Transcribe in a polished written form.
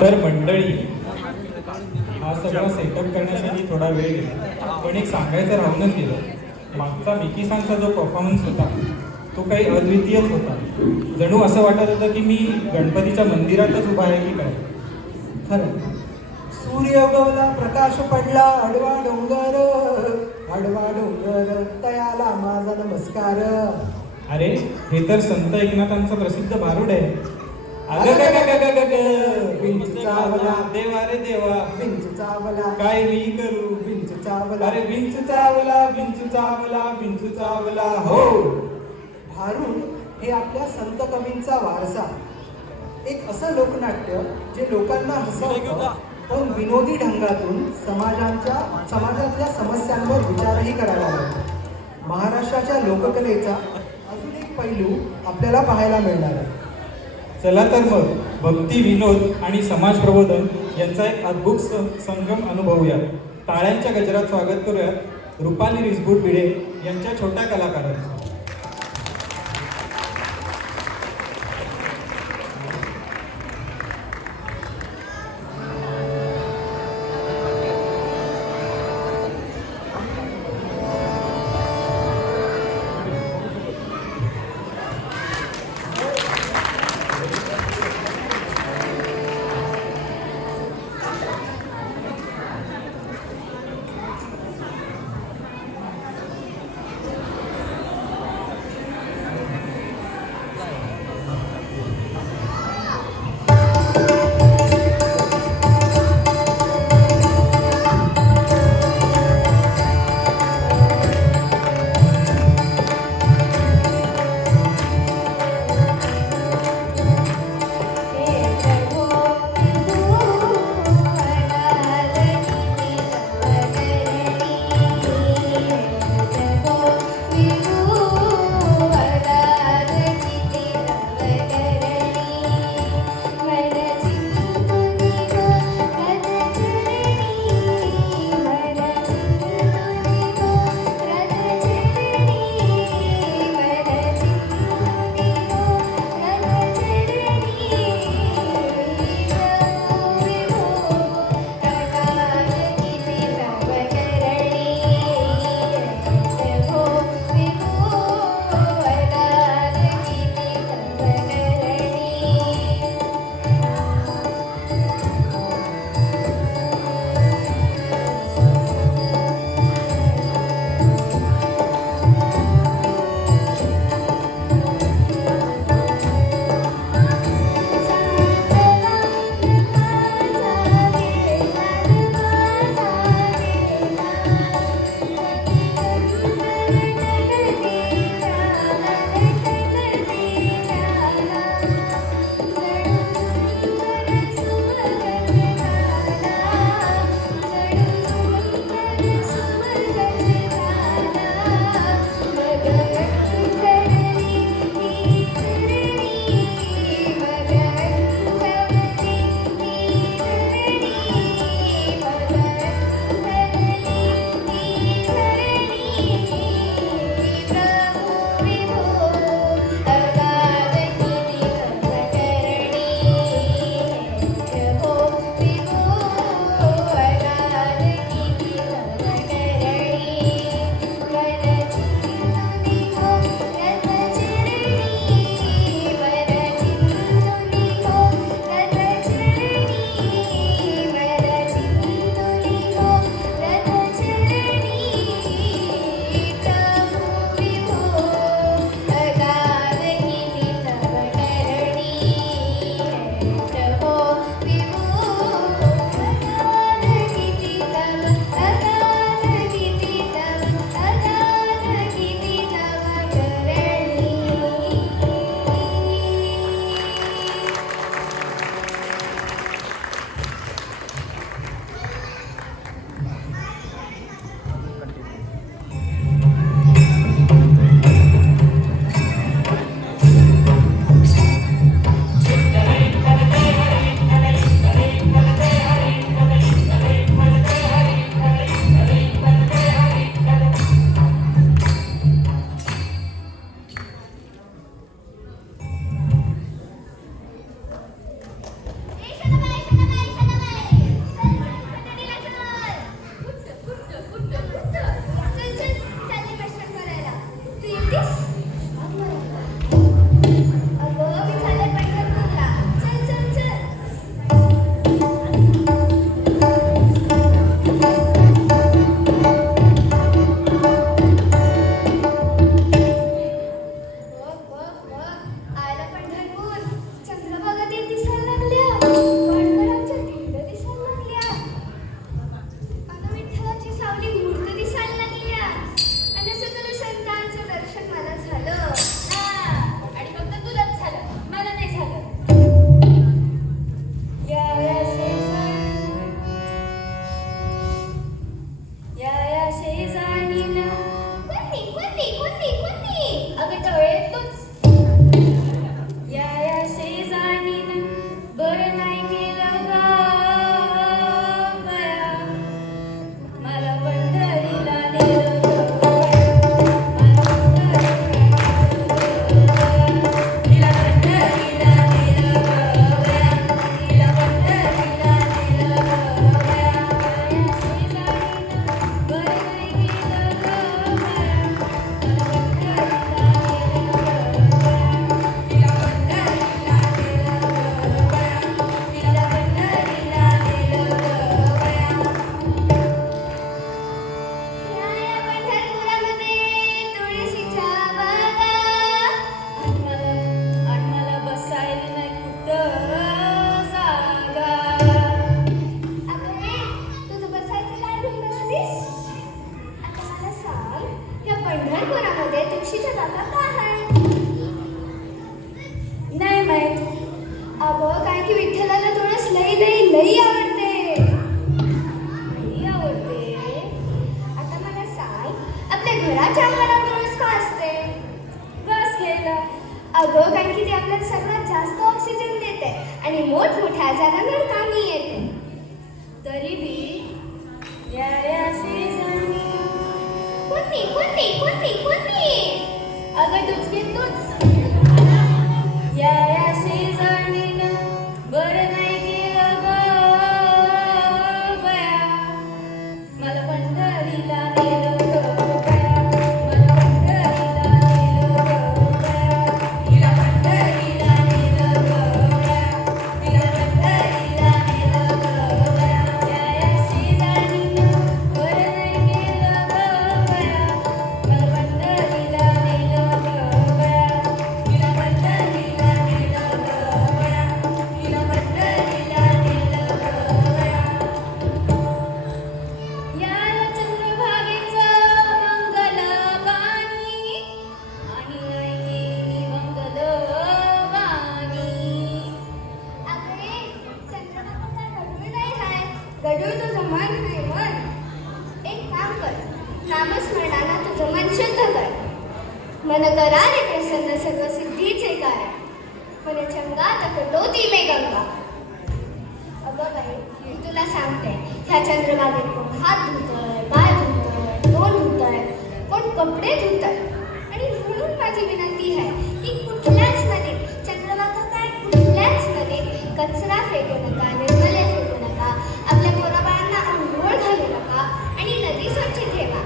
तर मंडळी, हा सगळा सेटअप करण्यासाठी थोडा वेळ गेला, पण एक सांगायचं राहूनच गेलं. मागचा मिकी सांगचा जो परफॉर्मन्स होता तो काही अद्वितीयच होता. जणू असं वाटत होतं की मी गणपतीच्या मंदिरातच उभा आहे की काय. खरं, सूर्य उगवला, प्रकाश पडला, आडवा डोंगर तयाला माझा नमस्कार. अरे, हे तर संत एकनाथांचं प्रसिद्ध भारुड आहे. विंच चावला, देवा रे देवा, विंच चावला, काय मी करू. विंच चावला, अरे विंच चावला, विंच चावला, विंच चावला हो. भारूड हे आपल्या संत कवींचा वारसा, एक असं लोकनाट्य जे लोकांना हसवतं पण विनोदी ढंगातून समाजातल्या समस्यांवर विचारही करायला लावतो. महाराष्ट्राच्या लोककलेचा अजून एक पैलू आपल्याला पाहायला मिळणार आहे. चला तर मग भक्ती, विनोद आणि समाज प्रबोधन यांचा एक अद्भुत संगम अनुभवूया. टाळ्यांच्या गजरात स्वागत करूयात रुपाली रिसबूट भिडे यांच्या छोट्या कलाकारांचं. मोठमोठ्या जगांवर कामी येते. तरी बी कोणती कोणती कोणती कोणती अगं डुचके तूच या शेजारणीनं बरं नाही केलं ग बया. मला पंढरीला नेलं ग बया. मला पंढरीला नेलं ग बया. तिला पंढरीला नेलं ग बया. तिला पंढरीला नेलं ग बया. या शेजारणीनं बरं नाही केलं ग बया. मला पंढरीला नेलं ग बया. तिला पंढरीला नेलं ग बया. तिला पंढरीला नेलं ग बया. या चंद्रभागेचं मंगल गाणी आणि नाही केली मंगल गाणी. अगे चंद्रभागा गडूळ नाही हाय, गडूळ तुझं मन आहे मन. एक काम कर, नामस्मरणानं तुझं मन शुद्ध कर. मन करा रे प्रसन्न सर्व सिद्धीचे कारण. मन चंगा तकटोती मे गंगा. अगं बाई, मी तुला सांगते, ह्या चंद्रभागेत कोण हात धुतंय, पाय धुतंय, तोंड धुतंय, कोण कपडे धुतंय. आणि म्हणून माझी विनंती आहे की कुठल्याच नदीत, चंद्रभागा काय कुठल्याच नदीत कचरा फेकू नका, निर्मले फेकू नका, आपल्या पोराबाळांना आंघोळ घालू नका आणि नदी स्वच्छ ठेवा.